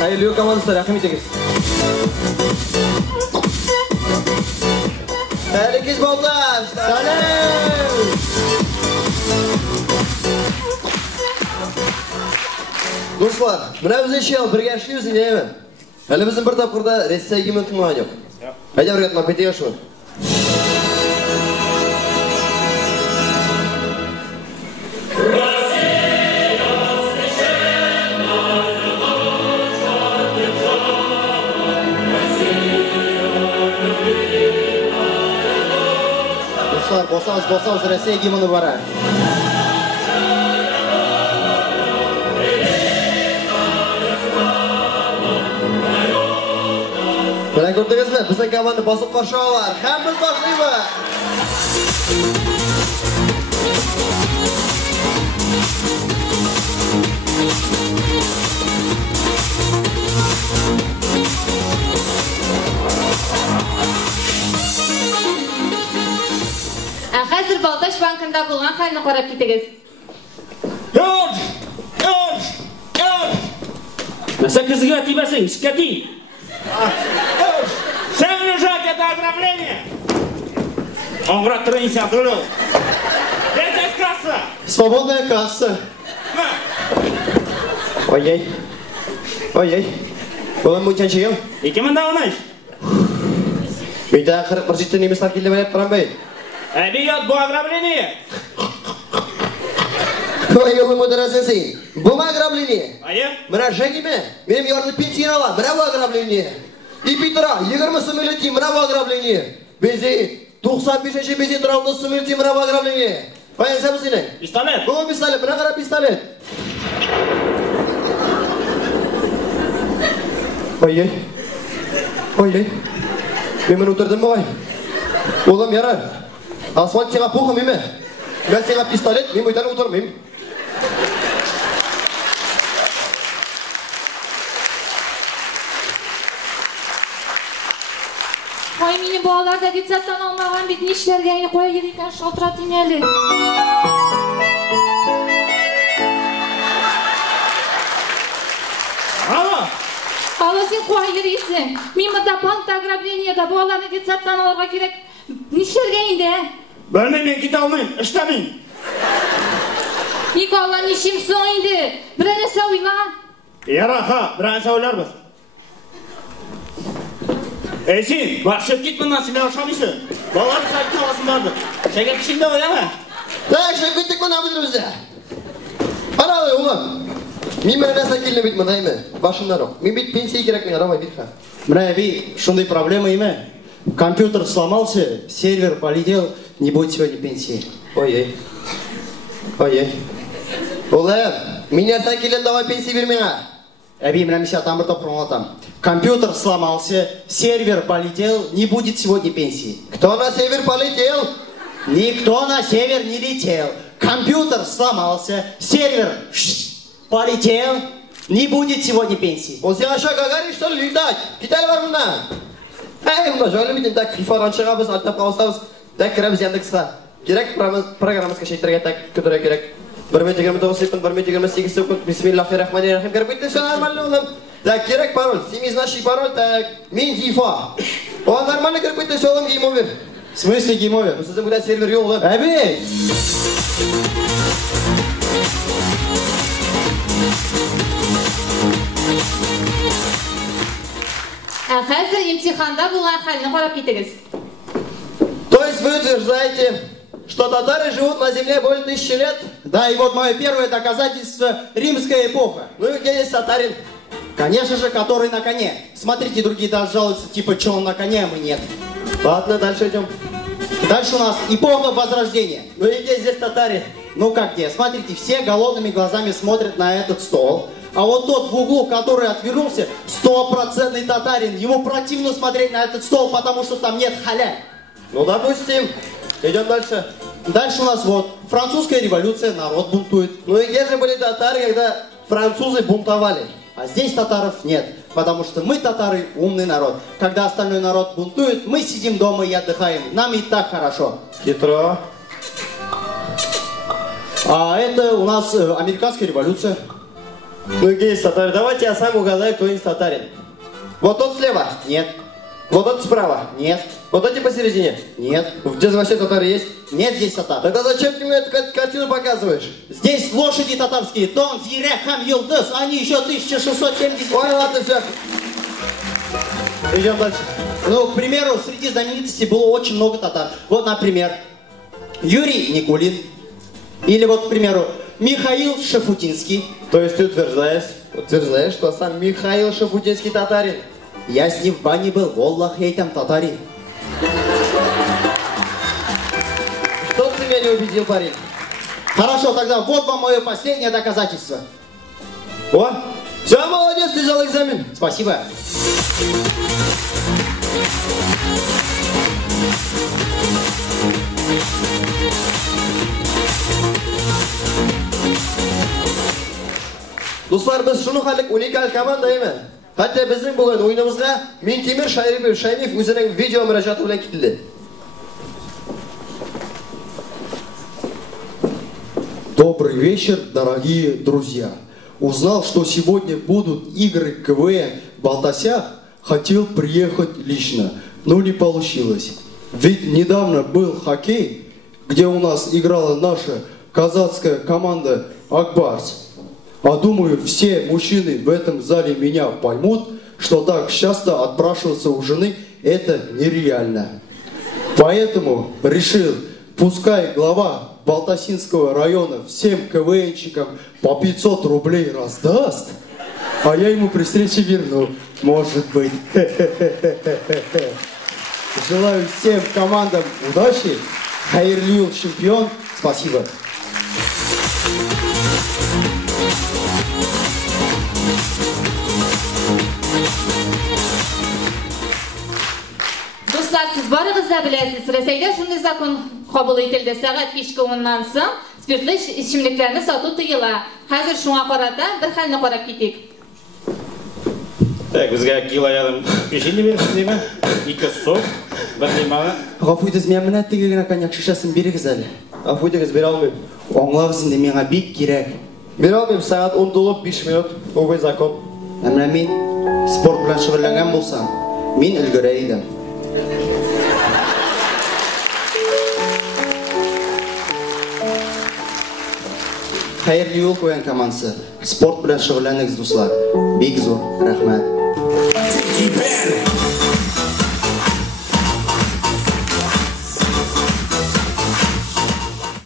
Hayırlı komandası rahmet ederiz. Herkes bollar. Salam. Dostlar, mana biz ish olib birga ishlaymiz deyman. Hali bizim bir topqirda Rossiyaga mumkin yo'q. Hayda bir qatnab ketaver shu. Dostlar, bosamiz Rossiya gimni bora. Mana ko'rdingizmi? Bizning komanda bosib qarshi olar. Hammamiz boshlaymiz. Hozir Baltash bankida bo'lgan holni qarab ketamiz. Yo'q! Masa qiziga tibasing, shikati. Sen лежать это ограбление. Он брат инициатору. Где здесь касса? Свободная касса. Ой-ой. Bo'lam muchachim. Ikkimin davonish. Uyda 41 yetdi nemislar keldi mana turamay. Abiyat bu ограбление. Voy yo'q moderatsiya sen. Bu ограбление. Ayo. Mana shagimi? Mening yorni pensiya olam. Mana bu ограбление. И Питера, 20 so'm leti, mana bu ограбление. Bezi 95 bezi turadi so'm leti, mana bu ограбление. Qo'yasizmi seni? Pistolet. Bu pistolet, mana qara pistolet. Oy. Men o'tirdimmi voy? O'g'lim yarar. Asfalt senga po'ximmi? Men senga pistolet, men bu yerda o'tirmayman. Qo'y meni bolalarda detsatdan olmagan bitni ishlarga qo'yager ekan shaltirating eli. Alo sen qo'yagersan. Men bu bank ограбленияда bolalarni detsatdan olga kerak. Nishlarga endi? Bilmayman, keta olmayman, ishlamang. Nikolan ishim so'ng endi. Bir narsa o'yla. Yaraha, bir narsa o'ylarmiz. Sen, vahshat ketmandan senlar oshamaysan. Bolalar saytda olsin bordi. Shaka kishingda o'yama. Shaka ketdik mana bizda. Ana o'g'lim. Men mana narsa kelib bitmadimi? Boshimdan yo'q. Men bit pensiya kerak menga, ravay bitxa. Мра, шундай проблема имя. Компьютер сломался, сервер полетел, не будет сегодня пенсии. Ой. O'g'lim, men narsa kelib davay pensiya bermanglar. Аби, мра, мися там там. Компьютер сломался, сервер полетел, не будет сегодня пенсии. Кто на север полетел? Никто на север не летел. Компьютер сломался, сервер полетел, не будет сегодня пенсии. Он сен aşağı Gagarin что ли летать? Gitar var bunda. Bunda joyli bitim tak FIFA-dan chiqamiz, altab qolamiz. Tak kiramiz Yandexga. Kerak programmamizga shaytirga tak ko'tara kerak. 1.29 sekund, 1.28 sekund. Bismillahirrahmanirrahim. Kirib ketdi, normalniy o'g'lim. Так, kerak parol. Semiz nashi parol, tak. Men FIFA. Он нормально kirib ketdi, o'g'lim game over. В смысле game over? Sizning burada server yo'q o'g'lim. Abi! Hozir imtihonda bo'lgan holni qarab ketamiz. То есть вы утверждаете, что татары живут на земле более 1000 лет? Да, и вот мое первое доказательство – римская эпоха. Ну и где есть татарин? Конечно же, который на коне. Смотрите, другие даже жалуются, типа, что он на коне, а мы нет. Ладно, дальше идем. Дальше у нас эпоха Возрождения. Ну и где здесь татарин? Ну как где? Смотрите, все голодными глазами смотрят на этот стол. А вот тот в углу, который отвернулся, 100% татарин. Ему противно смотреть на этот стол, потому что там нет халяль. Ну допустим. Идем дальше. Дальше у нас вот французская революция, народ бунтует. Ну и где же были татары, когда французы бунтовали? А здесь татаров нет, потому что мы, татары, умный народ. Когда остальной народ бунтует, мы сидим дома и отдыхаем. Нам и так хорошо. Хитро. А это у нас американская революция. Ну и есть татары. Давайте я сам угадаю, кто из татарин. Вот тот слева? Нет. Вот тот справа? Нет. Вот эти посередине? Нет. Здесь вообще татары есть? Нет здесь татар. Тогда зачем ты мне эту картину показываешь? Здесь лошади татарские. Дон, Зире, Хам, Йылдыз. Они еще 1670. Ой, ладно, все. Идем дальше. Ну, к примеру, среди знаменитостей было очень много татар. Вот, например, Юрий Никулин. Или вот, к примеру, Михаил Шафутинский. То есть ты утверждаешь, что сам Михаил Шафутинский татарин? Я с ним в бане был, Воллах, там татарин. Что ты меня не убедил, парень? Хорошо, тогда вот вам мое последнее доказательство. О, все, молодец, ты взял экзамен. Спасибо. Достар, biz shuni halik unikal komanda emas. Hatto bizning bo'lgan o'yinimizga Mintemir Shaymiyev o'zining video murojaati bilan keldi. Добрый вечер, дорогие друзья. Узнал, что сегодня будут игры КВН в Балтасях, хотел приехать лично, но не получилось. Ведь недавно был хоккей, где у нас играла наша казацкая команда Акбарс. А думаю, все мужчины в этом зале меня поймут, что так часто отпрашиваться у жены это нереально. Поэтому решил, пускай глава Балтасинского района всем КВНщикам по 500 рублей раздаст, а я ему при встрече верну, может быть. Желаю всем командам удачи. Хайрлил чемпион. Спасибо. Dostlar, siz barınızda biləsiniz. Rəsəydə şunday zakon qabul etildi. Saat kechki 10'dan so'ng spirtli ichimliklarni sotuv tiyila. Hozir shunga qarata bir xilni qarab ketik. Так, bizga kilo yarim pechenye berishni deyman. 2 sok, bir limon. Ғафу етіңіз, мен мына тегілген коньяк шишасын беріңіз әлі. Ғафу етіңіз, бере алмаймын. Оңлағыз енді меңа бек керек. Бере алмаймын, сағат 10 толып 5 минут. Овой закон. Мына мен спорт білән шүгірләнгән болсам, мен үлгерә едім. Хайырлы юл КВН командасы. Спорт білән шүгірләнегез, дуслар. Бик зор рәхмәт.